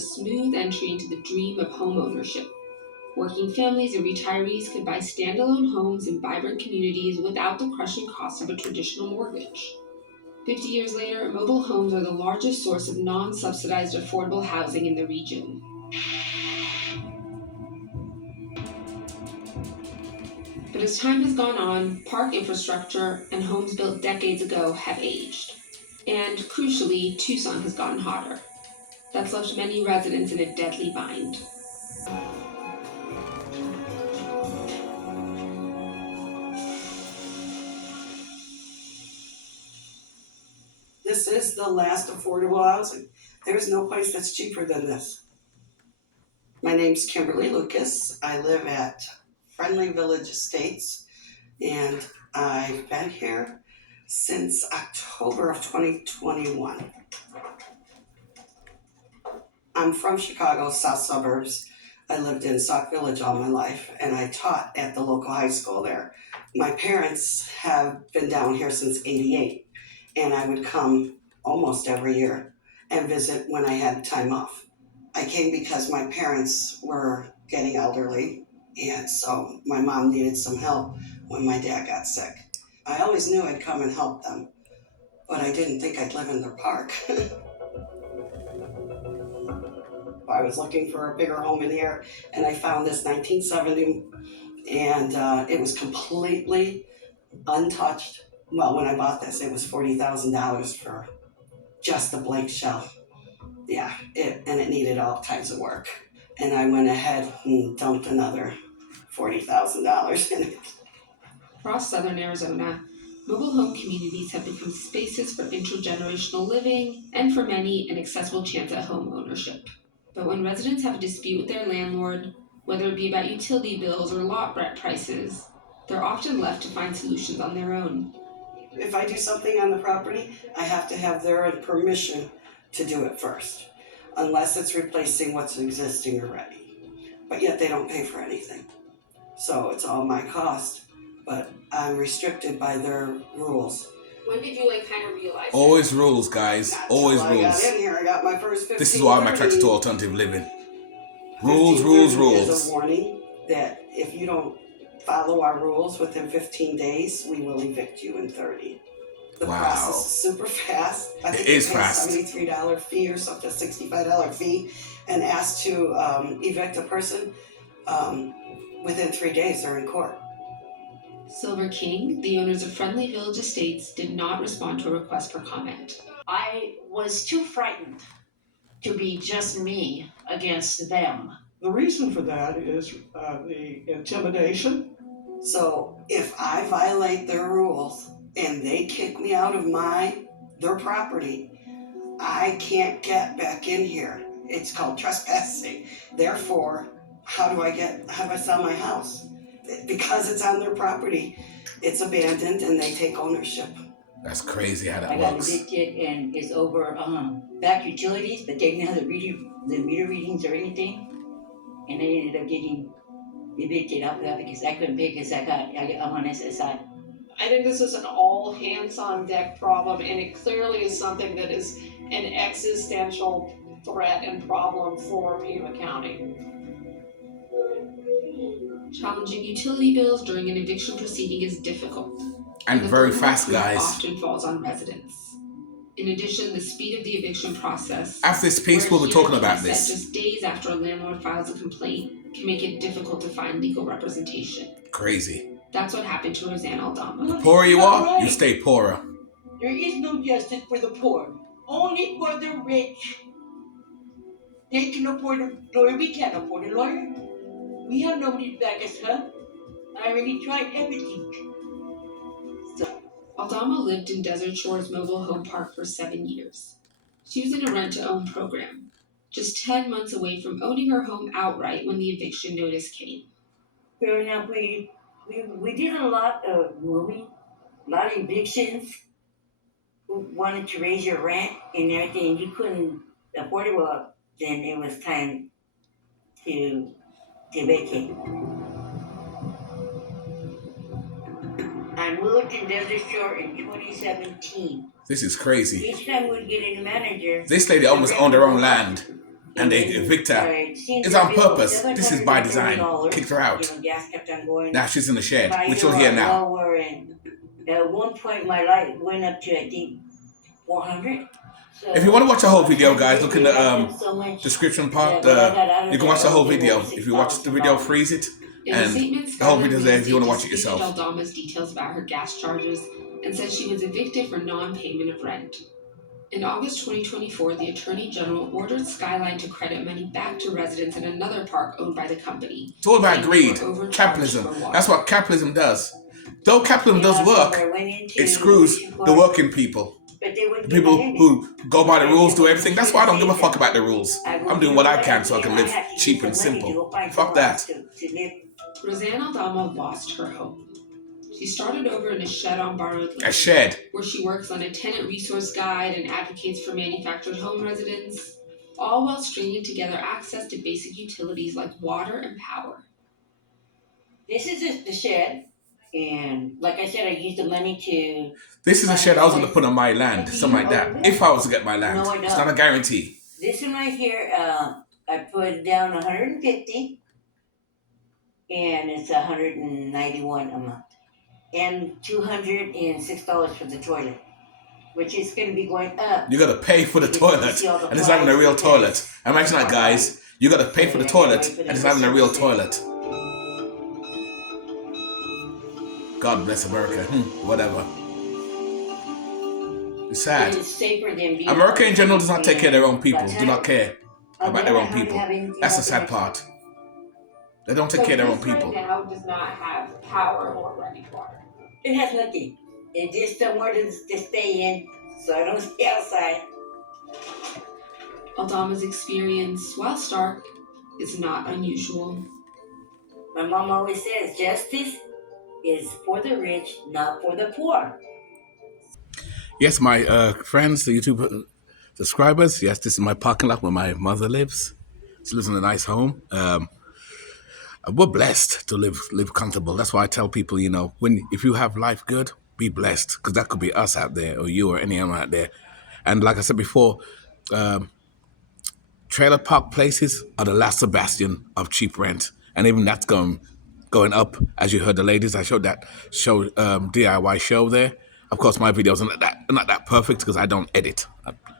a smooth entry into the dream of home ownership. Working families and retirees could buy standalone homes in vibrant communities without the crushing cost of a traditional mortgage. 50 years later, mobile homes are the largest source of non-subsidized affordable housing in the region. But as time has gone on, park infrastructure and homes built decades ago have aged. And crucially, Tucson has gotten hotter. That's left many residents in a deadly bind. This is the last affordable housing. There's no place that's cheaper than this. My name's Kimberly Lucas. I live at Friendly Village Estates, and I've been here since October of 2021. I'm from Chicago's south suburbs. I lived in Sauk Village all my life, and I taught at the local high school there. My parents have been down here since '88, and I would come almost every year and visit when I had time off. I came because my parents were getting elderly, and so my mom needed some help when my dad got sick. I always knew I'd come and help them, but I didn't think I'd live in their park. I was looking for a bigger home in here, and I found this 1970, and it was completely untouched. Well, when I bought this, it was $40,000 for just the blank shell. Yeah, it needed all kinds of work. And I went ahead and dumped another $40,000 in it. Across southern Arizona, mobile home communities have become spaces for intergenerational living and for many an accessible chance at home ownership. But when residents have a dispute with their landlord, whether it be about utility bills or lot rent prices, they're often left to find solutions on their own. If I do something on the property, I have to have their permission to do it first, unless it's replacing what's existing already. But yet they don't pay for anything. So it's all my cost, but I'm restricted by their rules. When did you kind of realize Always rules, guys. Always rules. I got in here, I got my first 15. This is why I'm attracted to alternative living. 15 Rules. is a warning that if you don't follow our rules within 15 days, we will evict you in 30. The process is super fast. I think it is pay fast. A $73 fee or something, $65 fee, and asked to evict a person. Within 3 days, they're in court. Silver King, the owners of Friendly Village Estates, did not respond to a request for comment. I was too frightened to be just me against them. The reason for that is the intimidation. So if I violate their rules and they kick me out of their property, I can't get back in here. It's called trespassing. Therefore, how do I sell my house? Because it's on their property, it's abandoned and they take ownership. That's crazy how that I works. got evicted and it's over back utilities, but they didn't have the meter readings or anything. And I ended up getting evicted out of that because I couldn't pay because I'm on SSI. I think this is an all hands on deck problem, and it clearly is something that is an existential threat and problem for Pima County. Challenging utility bills during an eviction proceeding is difficult. And very fast, guys. Often falls on residents. In addition, the speed of the eviction process. After this piece, we'll be talking about this. this. Just days after a landlord files a complaint can make it difficult to find legal representation. Crazy. That's what happened to Roseanne Aldama. The poorer you are, you stay poorer. There is no justice for the poor, only for the rich. They can afford a lawyer. We can't afford a lawyer. We have nobody to back us up. I already tried everything. Aldama lived in Desert Shores Mobile Home Park for 7 years. She was in a rent-to-own program, just 10 months away from owning her home outright when the eviction notice came. Growing up, we did a lot of moving, a lot of evictions. We wanted to raise your rent and everything. You couldn't afford it, well, then it was time to vacate. I moved in Desert Shore in 2017. This is crazy. Each time we'd get a new manager. This lady almost owned her own land. And they evict her. It's on purpose. This is by design. Kicked her out. Gas kept on going. Now she's in the shed, which Prices you'll hear were now. lower, and at one point my light went up to, I think, 400. So If you want to watch the whole video, guys, look in the so much. description part. Yeah, when I got out of You can there, watch the whole it was video. If you watch the video, $6,000. freeze it. In And a statement, the whole Skylar video's there if you wanna watch it disputed yourself. Aldama's details about her gas charges and says she was evicted for non-payment of rent. In August 2024, the Attorney General ordered Skyline to credit money back to residents in another park owned by the company. It's all about saying they greed, were overcharged capitalism. for water. That's what capitalism does. Though capitalism does work, it screws the working people. But they wouldn't The people give me who go by the rules, do everything. That's why I don't give a fuck about the rules. I'm doing what I can so I can live cheap and simple. Fuck that. Roseanne Aldama lost her home. She started over in a shed on borrowed land, A shed. where she works on a tenant resource guide and advocates for manufactured home residents, all while stringing together access to basic utilities like water and power. This is the shed, and like I said, I used the money to. This is a shed I was going to put on my land, something like that. If I was to get my land. No, I It's don't. not a guarantee. This one right here, I put down 150, and it's 191 a month, and $206 for the toilet, which is going to be going up. You got to pay for the toilet, and it's not even a real toilet. Imagine that, guys. You got to pay for the toilet, and it's not even a real toilet. God bless America. Whatever. It's sad. It's safer than being. America in general does not take care of their own people. Do not care about their own people. That's the sad part. They don't take care of their own people. Right now does not have power or running water. It has nothing. It's just somewhere to stay in, so I don't stay outside. Aldama's experience, while stark, is not unusual. My mom always says justice is for the rich, not for the poor. Yes, my friends, the YouTube subscribers. Yes, this is my parking lot where my mother lives. She lives in a nice home. We're blessed to live comfortable. That's why I tell people, if you have life good, be blessed, because that could be us out there, or you, or anyone out there. And like I said before, trailer park places are the last bastion of cheap rent, and even that's going up. As you heard the ladies, I showed that DIY show there. Of course, my videos are not that perfect because I don't edit.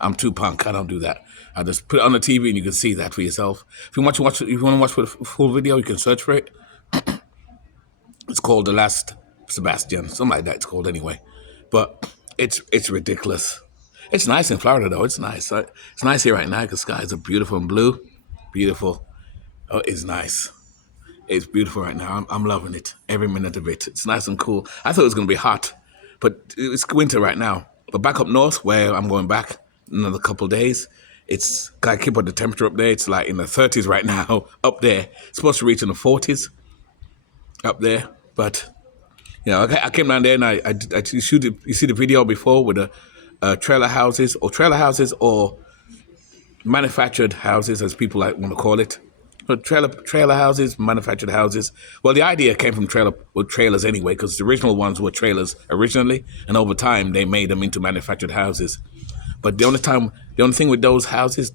I'm too punk. I don't do that. I just put it on the TV and you can see that for yourself. If you want to watch the full video, you can search for it. It's called The Last Sebastian, something like that. It's called anyway. But it's ridiculous. It's nice in Florida though. It's nice. It's nice here right now because skies are beautiful and blue. Beautiful. Oh, it's nice. It's beautiful right now. I'm loving it. Every minute of it. It's nice and cool. I thought it was going to be hot, but it's winter right now. But back up north, where I'm going back in another couple of days, I keep the temperature up there. It's like in the 30s right now up there. It's supposed to reach in the 40s up there. But, I came down there and I you see the video before with the trailer houses or manufactured houses, as people want to call it. But trailer houses, manufactured houses. Well, the idea came from trailers anyway, because the original ones were trailers originally, and over time they made them into manufactured houses. But the only thing with those houses,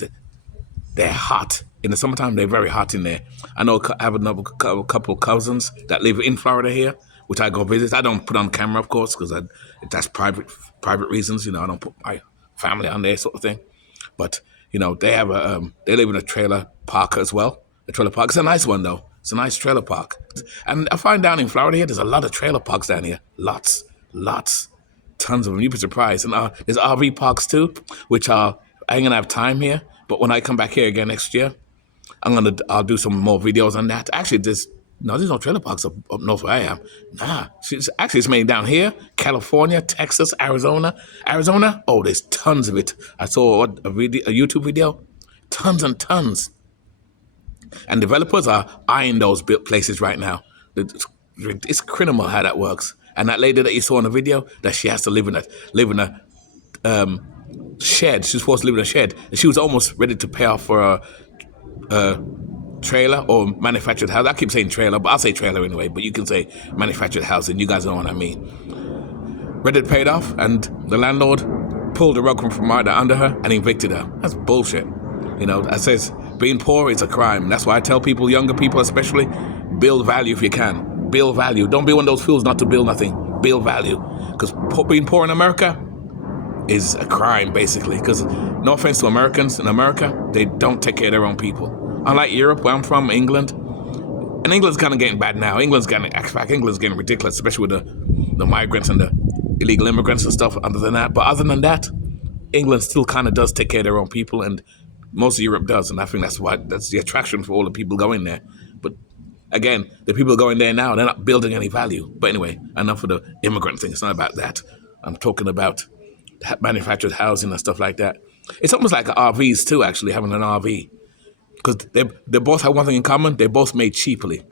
they're hot. In the summertime, they're very hot in there. I know I have a couple of cousins that live in Florida here, which I go visit. I don't put on camera, of course, because that's private reasons. I don't put my family on there, sort of thing. But they have they live in a trailer park as well. The trailer park. It's a nice one though. It's a nice trailer park. And I find down in Florida here, there's a lot of trailer parks down here. Lots. Tons of them. You'd be surprised. And there's RV parks too, which I ain't gonna have time here. But when I come back here again next year, I'll do some more videos on that. Actually, there's no trailer parks up north where I am. Nah. It's made down here, California, Texas, Arizona. Oh, there's tons of it. I saw a YouTube video. Tons and tons. And developers are eyeing those places right now. It's criminal how that works. And that lady that you saw in the video, that she has to live in a shed. She's supposed to live in a shed. And she was almost ready to pay off for a trailer or manufactured house. I keep saying trailer, but I'll say trailer anyway. But you can say manufactured house, and you guys know what I mean. Ready to pay it off, and the landlord pulled the rug from under her and evicted her. That's bullshit. That says Being poor is a crime. That's why I tell people, younger people especially, build value if you can. Build value. Don't be one of those fools not to build nothing. Build value. Because being poor in America is a crime, basically. Because no offense to Americans, in America, they don't take care of their own people. Unlike Europe, where I'm from, England, and England's kind of getting bad now. England's getting ridiculous, especially with the migrants and the illegal immigrants and stuff other than that. But other than that, England still kind of does take care of their own people, and most of Europe does. And I think that's the attraction for all the people going there. But again, the people going there now, they're not building any value. But anyway, enough of the immigrant thing. It's not about that. I'm talking about manufactured housing and stuff like that. It's almost like RVs too, actually, having an RV. Because they both have one thing in common. They're both made cheaply.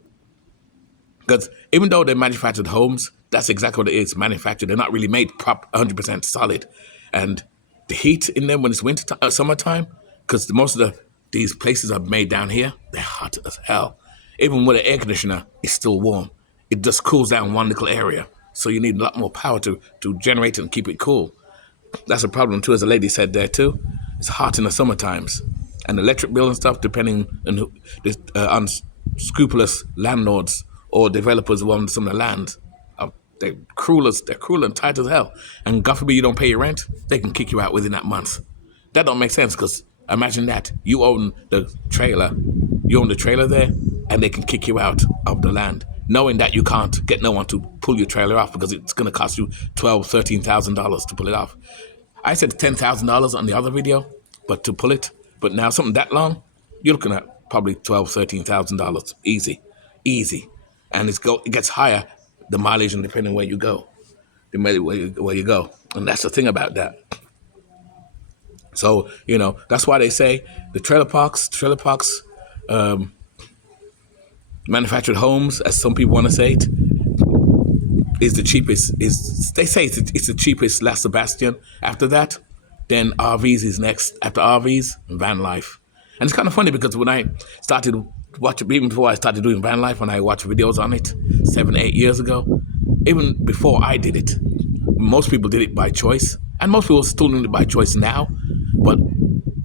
Because even though they're manufactured homes, that's exactly what it is, manufactured. They're not really made 100% solid. And the heat in them when it's summertime, because most of these places are made down here, they're hot as hell. Even with an air conditioner, it's still warm. It just cools down one little area. So you need a lot more power to generate it and keep it cool. That's a problem too, as the lady said there too. It's hot in the summer times. And the electric bill and stuff, depending on unscrupulous landlords or developers who own some of the land, they're cruel and tight as hell. And God forbid you don't pay your rent, they can kick you out within that month. That don't make sense, because imagine that. You own the trailer there, and they can kick you out of the land, knowing that you can't get no one to pull your trailer off because it's going to cost you $12,000, $13,000 to pull it off. I said $10,000 on the other video, but to pull it. But now something that long, you're looking at probably $12,000, $13,000, easy. And it gets higher, the mileage, and depending where you go, where you go. And that's the thing about that. So, that's why they say the trailer parks, manufactured homes, as some people want to say it, is the cheapest. They say it's the cheapest, Las Sebastian. After that, then RVs is next. After RVs, van life. And it's kind of funny because when I started watching, even before I started doing van life, when I watched videos on it 7-8 years ago, even before I did it, most people did it by choice. And most people still doing it by choice now. But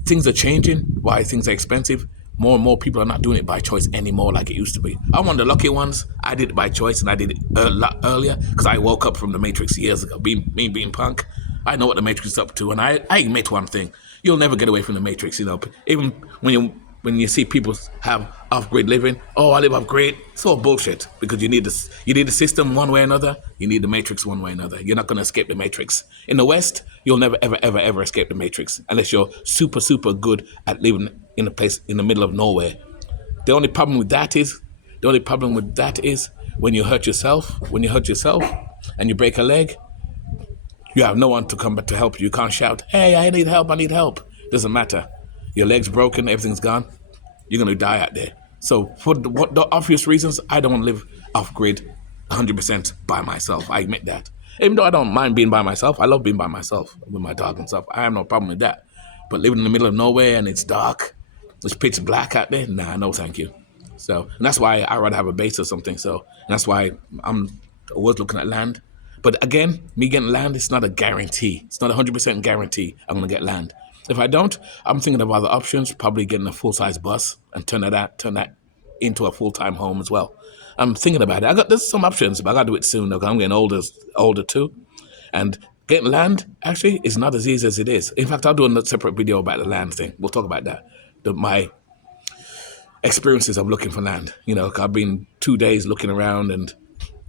things are changing. Why things are expensive. More and more people are not doing it by choice anymore like it used to be. I'm one of the lucky ones. I did it by choice, and I did it a lot earlier because I woke up from the Matrix years ago. Being punk, I know what the Matrix is up to, and I admit one thing: you'll never get away from the Matrix. Even when you see people have off-grid living, oh, I live off-grid. It's all bullshit because you need the system one way or another. You need the Matrix one way or another. You're not going to escape the Matrix. In the West, you'll never ever escape the Matrix unless you're super good at living in a place in the middle of nowhere. The only problem with that is when you hurt yourself and you break a leg, you have no one to come back to help you. You can't shout, hey, I need help. Doesn't matter. Your leg's broken, everything's gone. You're going to die out there. So for the obvious reasons, I don't want to live off-grid 100% by myself. I admit that. Even though I don't mind being by myself, I love being by myself with my dog and stuff. I have no problem with that. But living in the middle of nowhere and it's dark, it's pitch black out there, nah, no thank you. So, and that's why I rather have a base or something. So, and that's why I'm always looking at land. But again, me getting land, it's not a guarantee. It's not 100% guarantee I'm going to get land. If I don't, I'm thinking of other options, probably getting a full-size bus and turn that into a full-time home as well. I'm thinking about it. There's some options, but I got to do it soon, because I'm getting older too. And getting land, actually, is not as easy as it is. In fact, I'll do a separate video about the land thing. We'll talk about that. My experiences of looking for land. I've been 2 days looking around and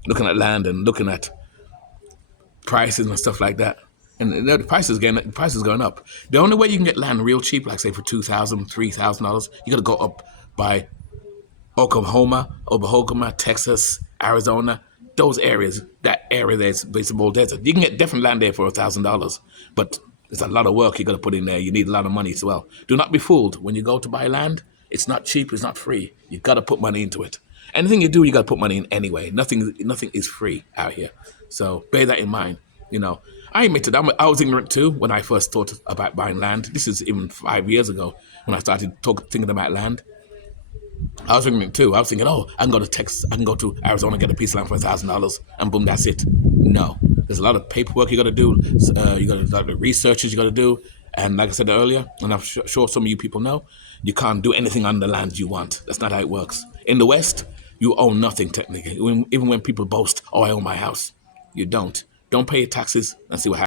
looking at land and looking at prices and stuff like that. And the price is going up. The only way you can get land real cheap, like say for $2,000, $3,000, you got to go up by Oklahoma, Texas, Arizona, those areas. That area there's basically desert. You can get different land there for $1,000, but there's a lot of work you got to put in there. You need a lot of money as well. Do not be fooled when you go to buy land. It's not cheap. It's not free. You got to put money into it. Anything you do, you got to put money in anyway. Nothing is free out here. So bear that in mind. I admit it, I was ignorant too when I first thought about buying land. This is even 5 years ago when I started thinking about land. I was ignorant too. I was thinking, I can go to Texas, I can go to Arizona and get a piece of land for $1,000 and boom, that's it. No, there's a lot of paperwork you got to do. You got a lot of researches you got to do. And like I said earlier, and I'm sure some of you people know, you can't do anything on the land you want. That's not how it works. In the West, you own nothing technically. Even when people boast, "Oh, I own my house," you don't. Don't pay your taxes and see what happens.